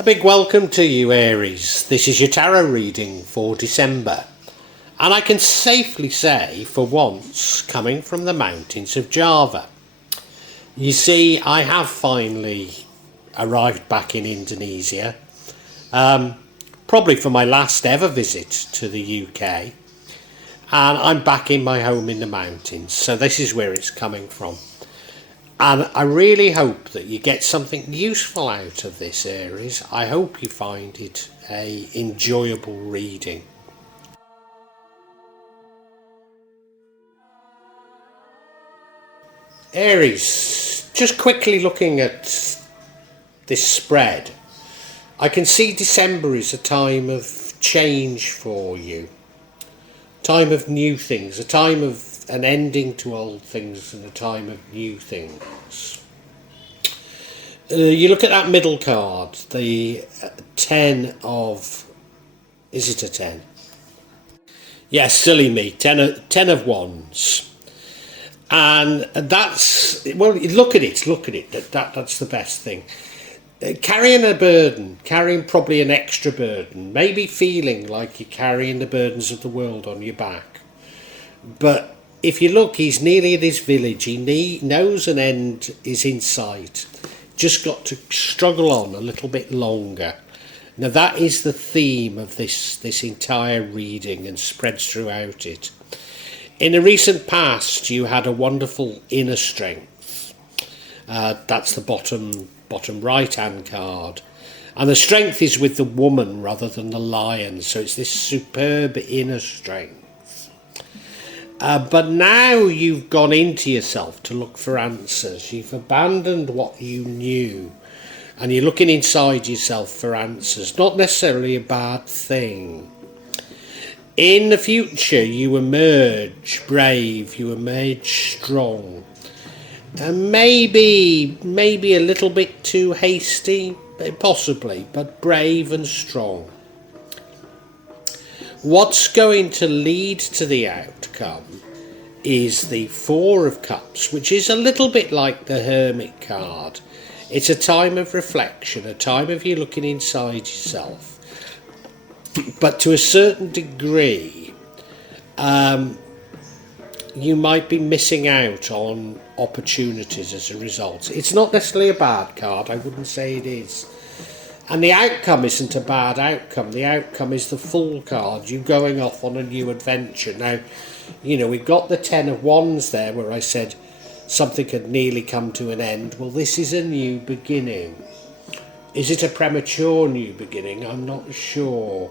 A big welcome to you, Aries. This is your tarot reading for December. And I can safely say, for once, coming from the mountains of Java. You see, I have finally arrived back in Indonesia, probably for my last ever visit to the UK. And I'm back in my home in the mountains, so this is where it's coming from. And I really hope that you get something useful out of this, Aries. I hope you find it a enjoyable reading. Aries, just quickly looking at this spread, I can see December is a time of change for you. Time of new things, a time of an ending to old things and a time of new things. You look at that middle card, the 10 of... Is it a 10? Yes, silly me, 10 of wands. And that's... Well, look at it, that's the best thing. Carrying a burden, carrying probably an extra burden, maybe feeling like you're carrying the burdens of the world on your back. But if you look, he's nearly at his village, he knows an end is in sight. Just got to struggle on a little bit longer. Now that is the theme of this entire reading and spreads throughout it. In the recent past, you had a wonderful inner strength. That's the bottom right hand card, and the strength is with the woman rather than the lion, so it's this superb inner strength. But now you've gone into yourself to look for answers. You've abandoned what you knew and you're looking inside yourself for answers. Not necessarily a bad thing. In the future you emerge brave, you emerge strong. And maybe a little bit too hasty, possibly, but brave and strong. What's going to lead to the outcome is the Four of Cups, which is a little bit like the Hermit card. It's a time of reflection, a time of you looking inside yourself. But to a certain degree, you might be missing out on opportunities as a result. It's not necessarily a bad card, I wouldn't say it is. And the outcome isn't a bad outcome. The outcome is the Fool card, you going off on a new adventure. Now, you know, we've got the 10 of Wands there where I said something had nearly come to an end. Well, this is a new beginning. Is it a premature new beginning? I'm not sure.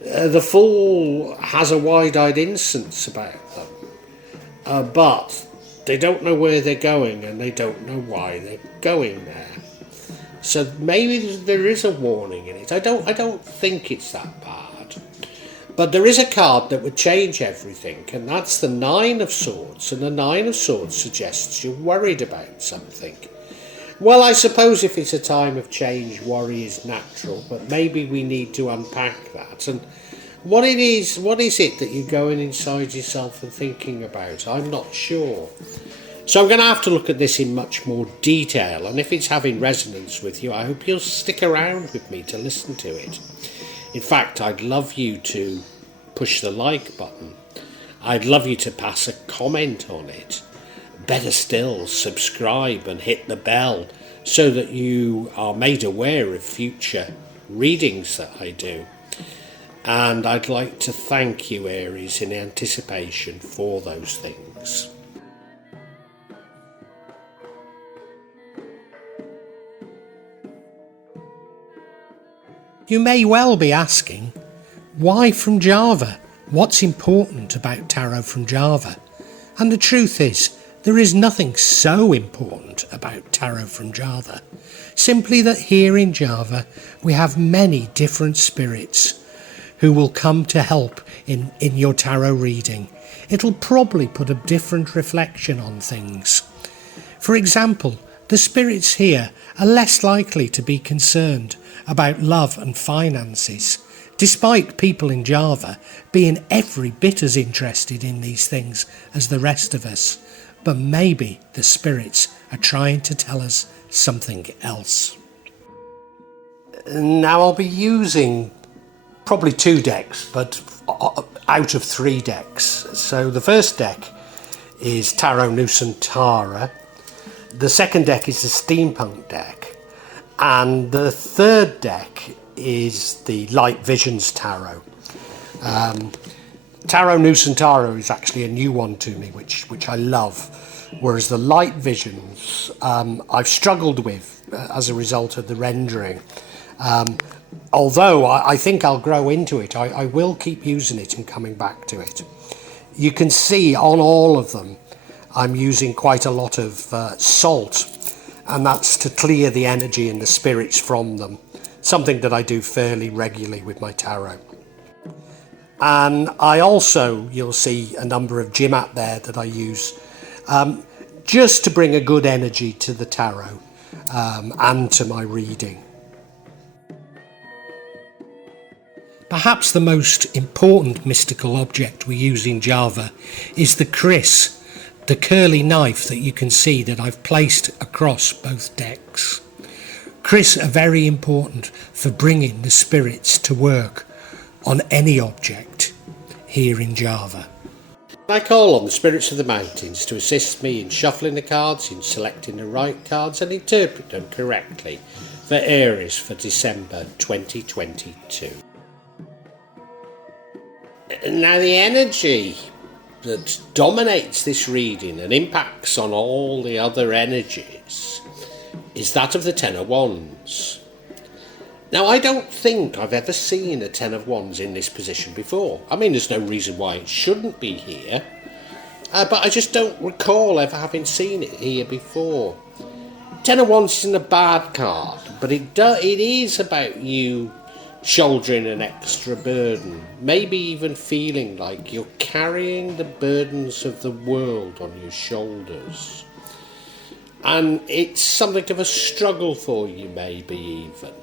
The Fool has a wide-eyed innocence about them. But they don't know where they're going and they don't know why they're going there. So maybe there is a warning in it. I don't think it's that bad. But there is a card that would change everything, and that's the Nine of Swords. And the Nine of Swords suggests you're worried about something. Well, I suppose if it's a time of change, worry is natural, but maybe we need to unpack that. And what is it that you're going inside yourself and thinking about? I'm not sure. So I'm going to have to look at this in much more detail, and if it's having resonance with you, I hope you'll stick around with me to listen to it. In fact, I'd love you to push the like button. I'd love you to pass a comment on it. Better still, subscribe and hit the bell so that you are made aware of future readings that I do. And I'd like to thank you, Aries, in anticipation for those things. You may well be asking, why from Java? What's important about tarot from Java? And the truth is, there is nothing so important about tarot from Java. Simply that here in Java, we have many different spirits who will come to help in your tarot reading. It'll probably put a different reflection on things. For example, the spirits here are less likely to be concerned about love and finances, despite people in Java being every bit as interested in these things as the rest of us. But maybe the spirits are trying to tell us something else. Now I'll be using probably 2 decks, but out of 3 decks. So the first deck is Tarot Nusantara, the second deck is the Steampunk deck, and the third deck is the Light Visions Tarot. Tarot Nusantara is actually a new one to me, which I love, whereas the Light Visions I've struggled with as a result of the rendering. Although I think I'll grow into it, I will keep using it and coming back to it. You can see on all of them I'm using quite a lot of salt, and that's to clear the energy and the spirits from them, something that I do fairly regularly with my tarot. And I also, you'll see a number of Jimat there that I use just to bring a good energy to the tarot and to my reading. Perhaps the most important mystical object we use in Java is the kris, the curly knife that you can see that I've placed across both decks. Kris are very important for bringing the spirits to work on any object here in Java. I call on the spirits of the mountains to assist me in shuffling the cards, in selecting the right cards and interpret them correctly for Aries for December 2022. Now the energy that dominates this reading and impacts on all the other energies is that of the Ten of Wands. Now I don't think I've ever seen a Ten of Wands in this position before. I mean, there's no reason why it shouldn't be here, but I just don't recall ever having seen it here before. Ten of Wands isn't a bad card, but it is about you shouldering an extra burden, maybe even feeling like you're carrying the burdens of the world on your shoulders. And it's something of a struggle for you, maybe even.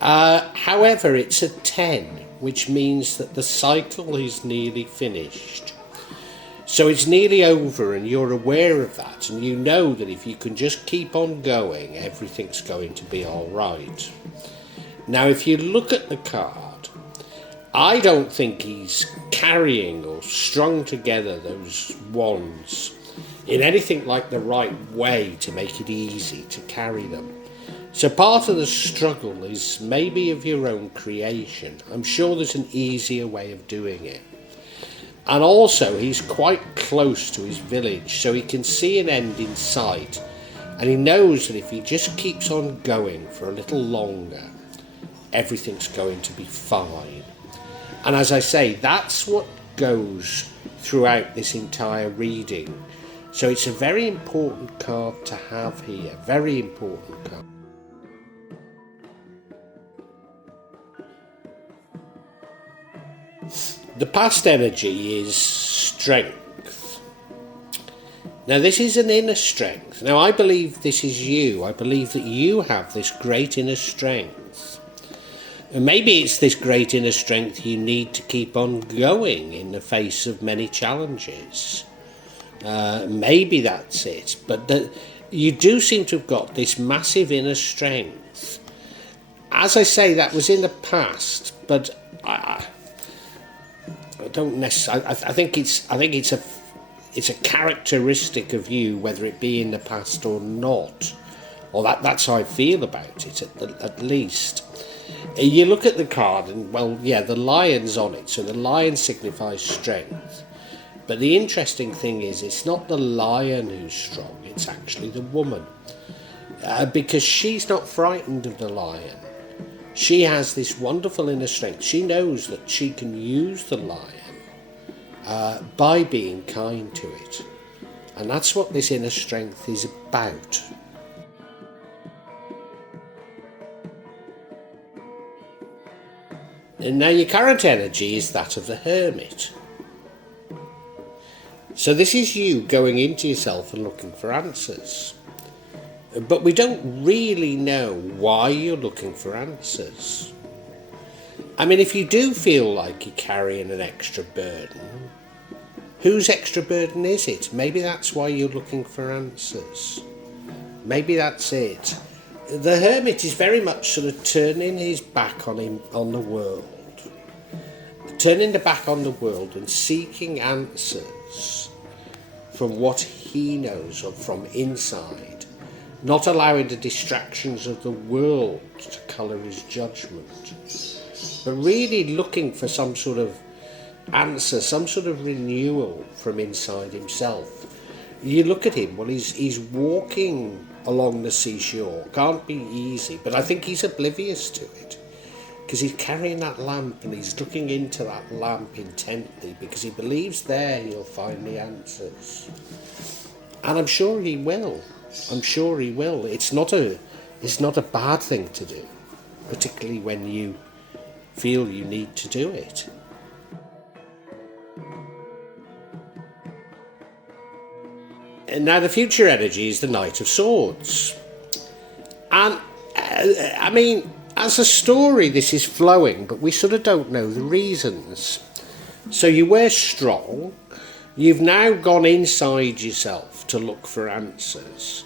However, it's a 10, which means that the cycle is nearly finished. So it's nearly over and you're aware of that, and you know that if you can just keep on going, everything's going to be all right. Now, if you look at the card, I don't think he's carrying or strung together those wands in anything like the right way to make it easy to carry them. So part of the struggle is maybe of your own creation. I'm sure there's an easier way of doing it. And also, he's quite close to his village, so he can see an end in sight. And he knows that if he just keeps on going for a little longer, everything's going to be fine. And as I say, that's what goes throughout this entire reading. So it's a very important card to have here, very important card. The past energy is strength. Now this is an inner strength. Now I believe this is you. I believe that you have this great inner strength. And maybe it's this great inner strength you need to keep on going in the face of many challenges. Maybe that's it. But you do seem to have got this massive inner strength. As I say, that was in the past, but I don't necessarily. I think it's a characteristic of you, whether it be in the past or not, or that's how I feel about it at least. You look at the card and, well, yeah, the lion's on it, so the lion signifies strength. But the interesting thing is, it's not the lion who's strong, it's actually the woman. Because she's not frightened of the lion. She has this wonderful inner strength. She knows that she can use the lion by being kind to it. And that's what this inner strength is about. And now your current energy is that of the hermit. So this is you going into yourself and looking for answers. But we don't really know why you're looking for answers. I mean, if you do feel like you're carrying an extra burden, whose extra burden is it? Maybe that's why you're looking for answers. Maybe that's it. the hermit is very much sort of turning his back on him, on the world, turning the back on the world and seeking answers from what he knows of from inside, not allowing the distractions of the world to colour his judgment, but really looking for some sort of answer, some sort of renewal from inside himself. You look at him, well, he's walking along the seashore. Can't be easy, but I think he's oblivious to it, because he's carrying that lamp and he's looking into that lamp intently, because he believes there he'll find the answers. And I'm sure he will. I'm sure he will. It's not a bad thing to do, particularly when you feel you need to do it. And now the future energy is the Knight of Swords. And I mean, as a story this is flowing, but we sort of don't know the reasons. So you were strong, you've now gone inside yourself to look for answers,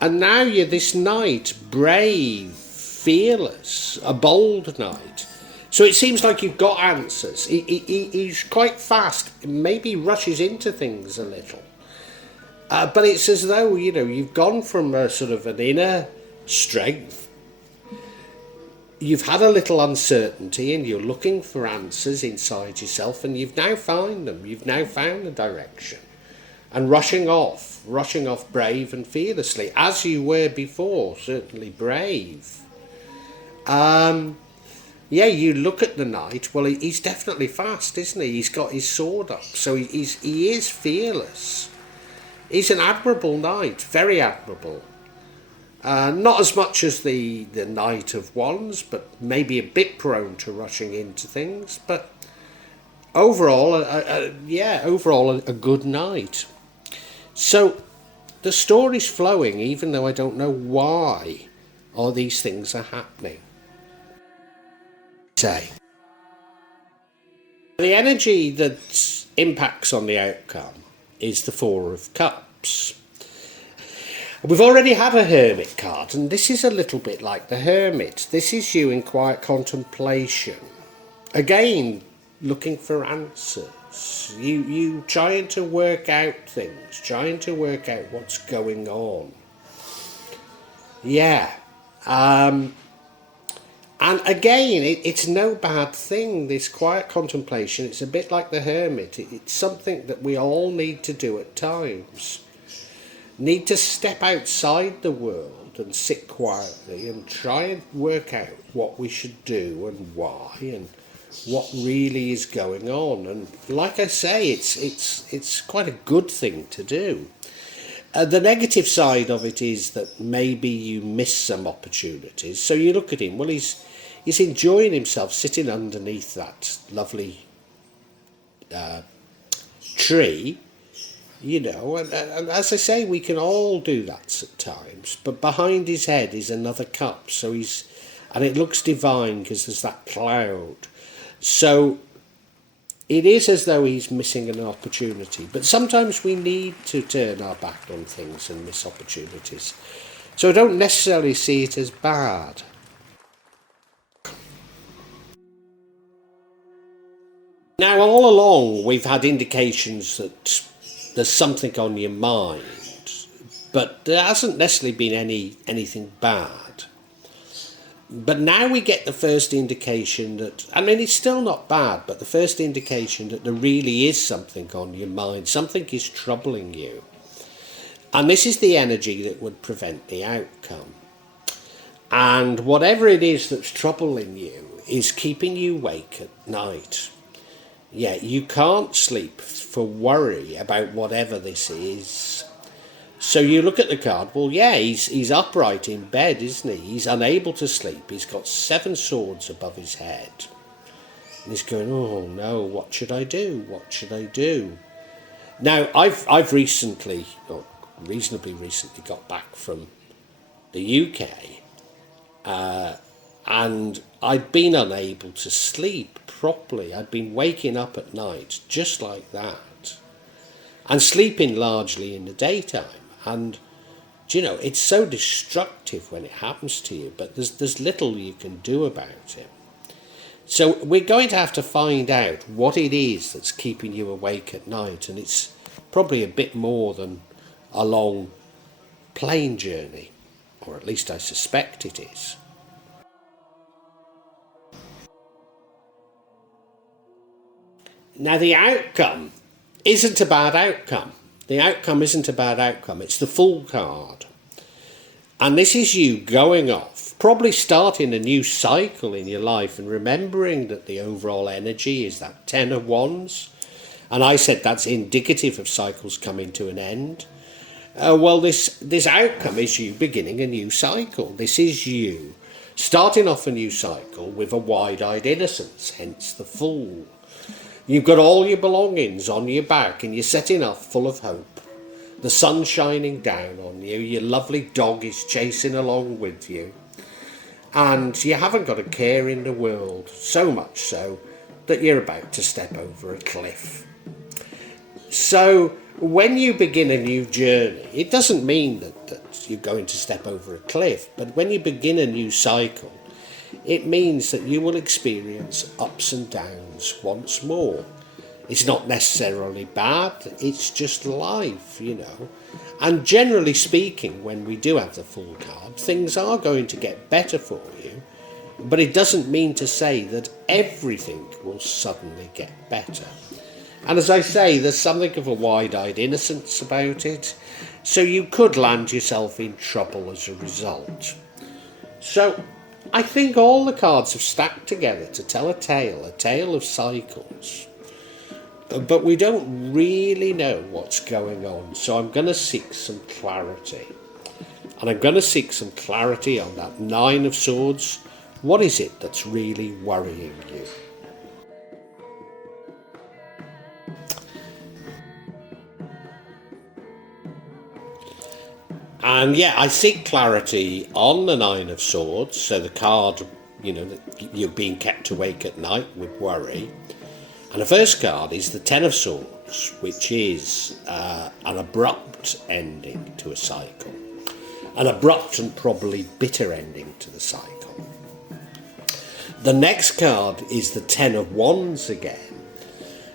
and now you're this knight, brave, fearless, a bold knight. So it seems like you've got answers. He's quite fast, maybe rushes into things a little. But it's as though, you know, you've gone from a sort of an inner strength. You've had a little uncertainty and you're looking for answers inside yourself, and you've now found them. You've now found the direction. And rushing off brave and fearlessly, as you were before, certainly brave. Yeah, you look at the knight, well, he's definitely fast, isn't he? He's got his sword up, so he is fearless. He's an admirable knight, very admirable. Not as much as the Knight of Wands, but maybe a bit prone to rushing into things. But overall, a good knight. So the story's flowing, even though I don't know why all these things are happening. Say, the energy that impacts on the outcome is the Four of Cups. We've already had a Hermit card, and this is a little bit like the Hermit. This is you in quiet contemplation. Again, looking for answers. You trying to work out things, trying to work out what's going on. Yeah. And again, it's no bad thing, this quiet contemplation. It's a bit like the Hermit. It's something that we all need to do at times. Need to step outside the world and sit quietly and try and work out what we should do and why and what really is going on. And like I say, it's quite a good thing to do. The negative side of it is that maybe you miss some opportunities. So you look at him, well, he's enjoying himself sitting underneath that lovely tree, you know, and as I say, we can all do that at times, but behind his head is another cup, so and it looks divine because there's that cloud. So it is as though he's missing an opportunity, but sometimes we need to turn our back on things and miss opportunities. So I don't necessarily see it as bad. Now, all along, we've had indications that there's something on your mind, but there hasn't necessarily been anything bad. But now we get the first indication that, I mean, it's still not bad, but the first indication that there really is something on your mind, something is troubling you. And this is the energy that would prevent the outcome. And whatever it is that's troubling you is keeping you awake at night. Yeah, you can't sleep for worry about whatever this is. So you look at the card, well, yeah, he's upright in bed, isn't he? He's unable to sleep. He's got 7 swords above his head. And he's going, oh no, what should I do? What should I do? Now, I've recently, or reasonably recently, got back from the UK, and I'd been unable to sleep properly. I'd been waking up at night just like that and sleeping largely in the daytime. And Do you know, it's so destructive when it happens to you, but there's little you can do about it. So we're going to have to find out what it is that's keeping you awake at night, and it's probably a bit more than a long plane journey, or at least I suspect it is. Now the outcome isn't a bad outcome. The outcome isn't a bad outcome. It's the Fool card. And this is you going off, probably starting a new cycle in your life and remembering that the overall energy is that 10 of Wands. And I said that's indicative of cycles coming to an end. Well, this outcome is you beginning a new cycle. This is you starting off a new cycle with a wide-eyed innocence, hence the Fool. You've got all your belongings on your back and you're setting off full of hope. The sun's shining down on you, your lovely dog is chasing along with you, and you haven't got a care in the world, so much so that you're about to step over a cliff. So when you begin a new journey, it doesn't mean that you're going to step over a cliff, but when you begin a new cycle, it means that you will experience ups and downs once more. It's not necessarily bad, it's just life, you know. And generally speaking, when we do have the Fool card, things are going to get better for you, but it doesn't mean to say that everything will suddenly get better. And as I say, there's something of a wide-eyed innocence about it, so you could land yourself in trouble as a result. So I think all the cards have stacked together to tell a tale of cycles. But we don't really know what's going on, so I'm going to seek some clarity. And I'm going to seek some clarity on that Nine of Swords. What is it that's really worrying you? And yeah, I seek clarity on the Nine of Swords, so the card, you know, that you're being kept awake at night with worry. And the first card is the Ten of Swords, which is an abrupt ending to a cycle. An abrupt and probably bitter ending to the cycle. The next card is the Ten of Wands again.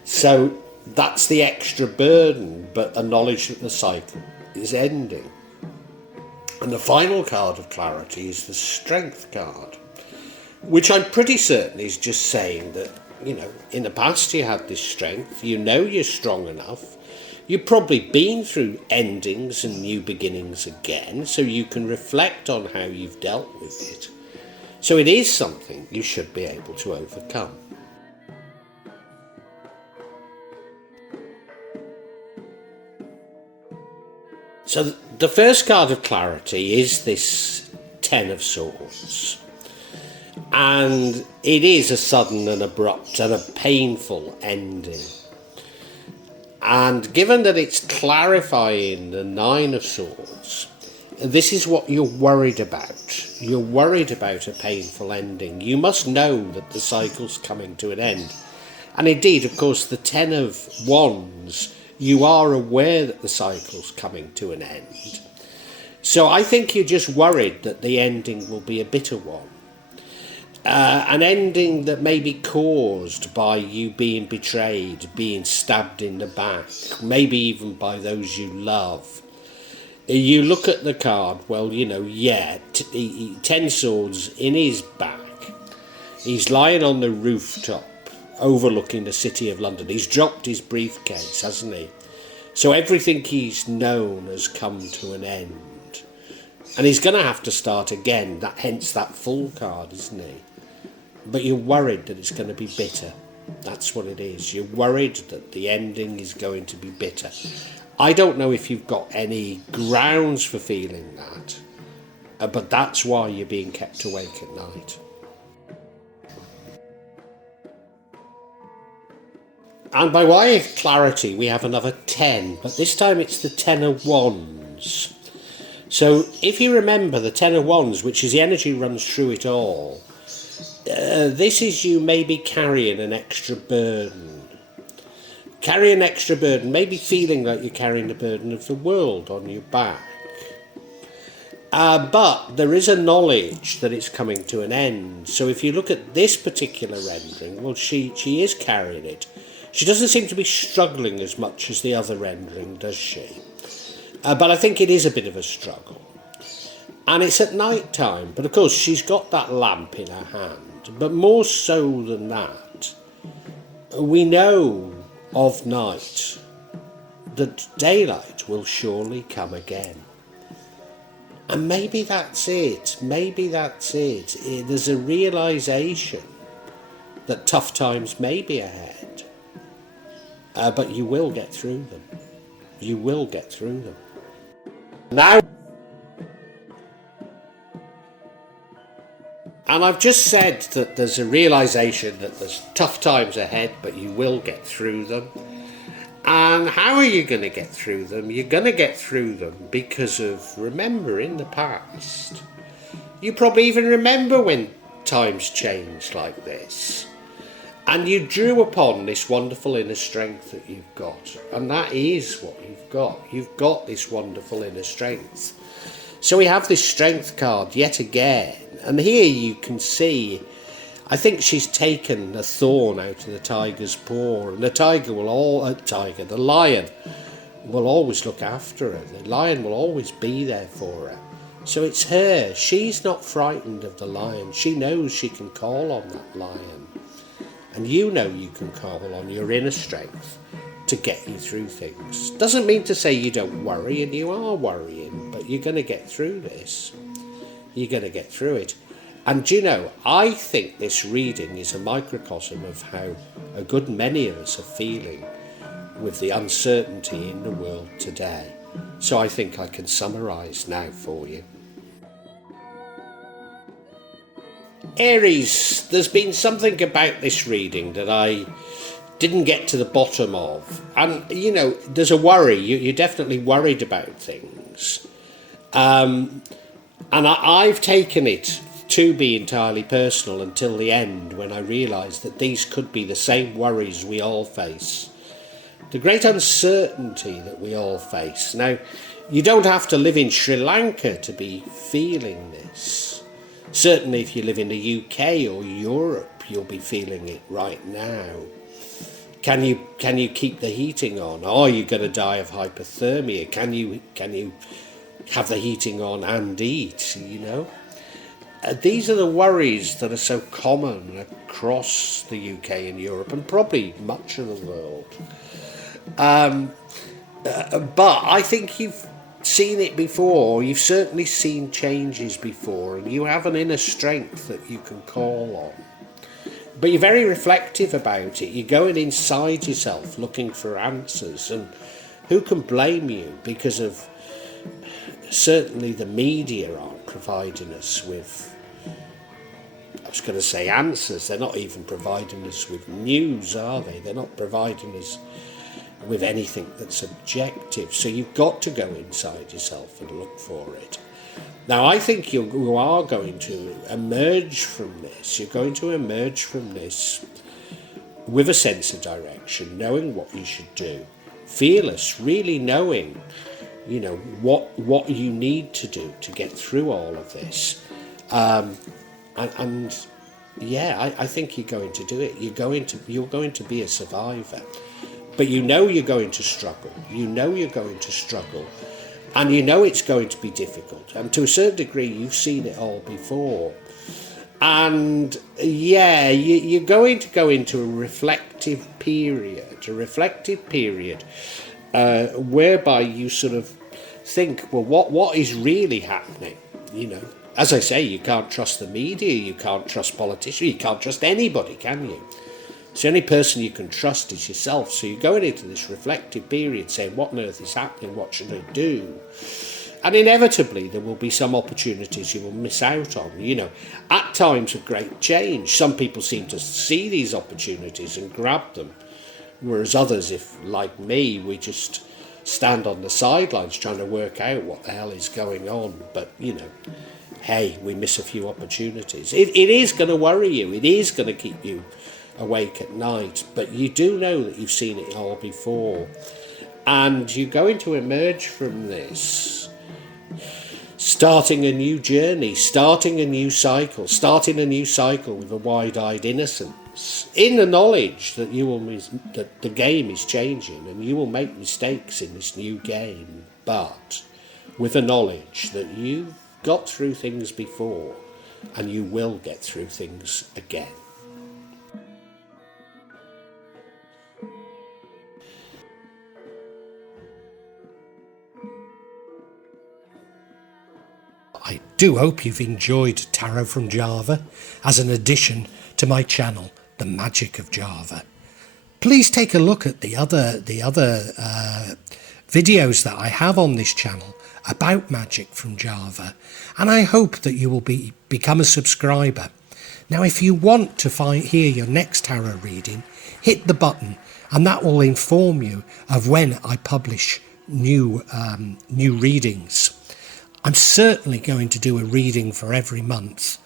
So that's the extra burden, but a knowledge that the cycle is ending. And the final card of clarity is the Strength card, which I'm pretty certain is just saying that, you know, in the past you had this strength, you know you're strong enough, you've probably been through endings and new beginnings again, so you can reflect on how you've dealt with it. So it is something you should be able to overcome. So the first card of clarity is this Ten of Swords. And it is a sudden and abrupt and a painful ending. And given that it's clarifying the Nine of Swords, this is what you're worried about. You're worried about a painful ending. You must know that the cycle's coming to an end. And indeed, of course, the Ten of Wands, you are aware that the cycle's coming to an end. So I think you're just worried that the ending will be a bitter one. An ending that may be caused by you being betrayed, being stabbed in the back, maybe even by those you love. You look at the card, well, you know, yeah, 10 swords in his back. He's lying on the rooftop overlooking the city of London. He's dropped his briefcase, hasn't he? So everything he's known has come to an end. And he's going to have to start again, hence that Fool card, isn't he? But you're worried that it's going to be bitter. That's what it is. You're worried that the ending is going to be bitter. I don't know if you've got any grounds for feeling that, but that's why you're being kept awake at night. And by way of clarity, we have another 10, but this time it's the Ten of Wands. So if you remember the Ten of Wands, which is the energy runs through it all, this is you maybe carrying an extra burden. Maybe feeling like you're carrying the burden of the world on your back. But there is a knowledge that it's coming to an end. So if you look at this particular rendering, well, she is carrying it. She doesn't seem to be struggling as much as the other rendering, does she? But I think it is a bit of a struggle. And it's at night time. But of course, she's got that lamp in her hand. But more so than that, we know of night that daylight will surely come again. And maybe that's it. Maybe that's it. There's a realisation that tough times may be ahead. But you will get through them. You will get through them. Now, and I've just said that there's a realisation that there's tough times ahead, but you will get through them. And how are you going to get through them? You're going to get through them because of remembering the past. You probably even remember when times changed like this. And you drew upon this wonderful inner strength that you've got. And that is what you've got. You've got this wonderful inner strength. So we have this strength card yet again. And here you can see, I think she's taken a thorn out of the tiger's paw. And the the lion will always look after her. The lion will always be there for her. So it's her. She's not frightened of the lion. She knows she can call on that lion. And you know you can call on your inner strength to get you through things. Doesn't mean to say you don't worry, and you are worrying, but you're going to get through this. You're going to get through it. And you know, I think this reading is a microcosm of how a good many of us are feeling with the uncertainty in the world today. So I think I can summarise now for you. Aries, there's been something about this reading that I didn't get to the bottom of. And, you know, there's a worry. You're definitely worried about things. And I've taken it to be entirely personal until the end, when I realised that these could be the same worries we all face. The great uncertainty that we all face. Now, you don't have to live in Sri Lanka to be feeling this. Certainly if you live in the UK or Europe, you'll be feeling it right now. Can you keep the heating on? Are you going to die of hypothermia? Can you have the heating on and eat, you know? These are the worries that are so common across the UK and Europe, and probably much of the world. But I think you've seen it before. You've certainly seen changes before, and you have an inner strength that you can call on. But you're very reflective about it. You're going inside yourself looking for answers, and who can blame you? Because of certainly the media aren't providing us with, I was going to say answers. They're not even providing us with news, are they? They're not providing us with anything that's objective. So you've got to go inside yourself and look for it. Now, I think you are going to emerge from this. You're going to emerge from this with a sense of direction, knowing what you should do. Fearless, really knowing, you know, what you need to do to get through all of this. And yeah, I think you're going to do it. You're going to be a survivor. But you know you're going to struggle. You know you're going to struggle. And you know it's going to be difficult. And to a certain degree, you've seen it all before. And yeah, you're going to go into a reflective period, whereby you sort of think, well, what is really happening? You know, as I say, you can't trust the media, you can't trust politicians, you can't trust anybody, can you? So the only person you can trust is yourself. So you're going into this reflective period saying, what on earth is happening? What should I do? And inevitably, there will be some opportunities you will miss out on. You know, at times of great change, some people seem to see these opportunities and grab them. Whereas others, if like me, we just stand on the sidelines trying to work out what the hell is going on. But, you know, hey, we miss a few opportunities. It is going to worry you. It is going to keep you awake at night, but you do know that you've seen it all before, and you're going to emerge from this starting a new journey, starting a new cycle, with a wide-eyed innocence, in the knowledge that that the game is changing and you will make mistakes in this new game, but with the knowledge that you've got through things before and you will get through things again. I do hope you've enjoyed Tarot from Java as an addition to my channel, The Magic of Java. Please take a look at the other videos that I have on this channel about magic from Java, and I hope that you will become a subscriber. Now, if you want to hear your next tarot reading, hit the button, and that will inform you of when I publish new readings. I'm certainly going to do a reading for every month,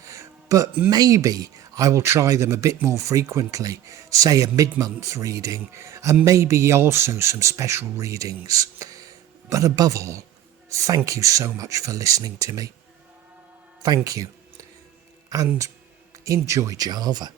but maybe I will try them a bit more frequently, say a mid-month reading, and maybe also some special readings. But above all, thank you so much for listening to me. Thank you, and enjoy Java.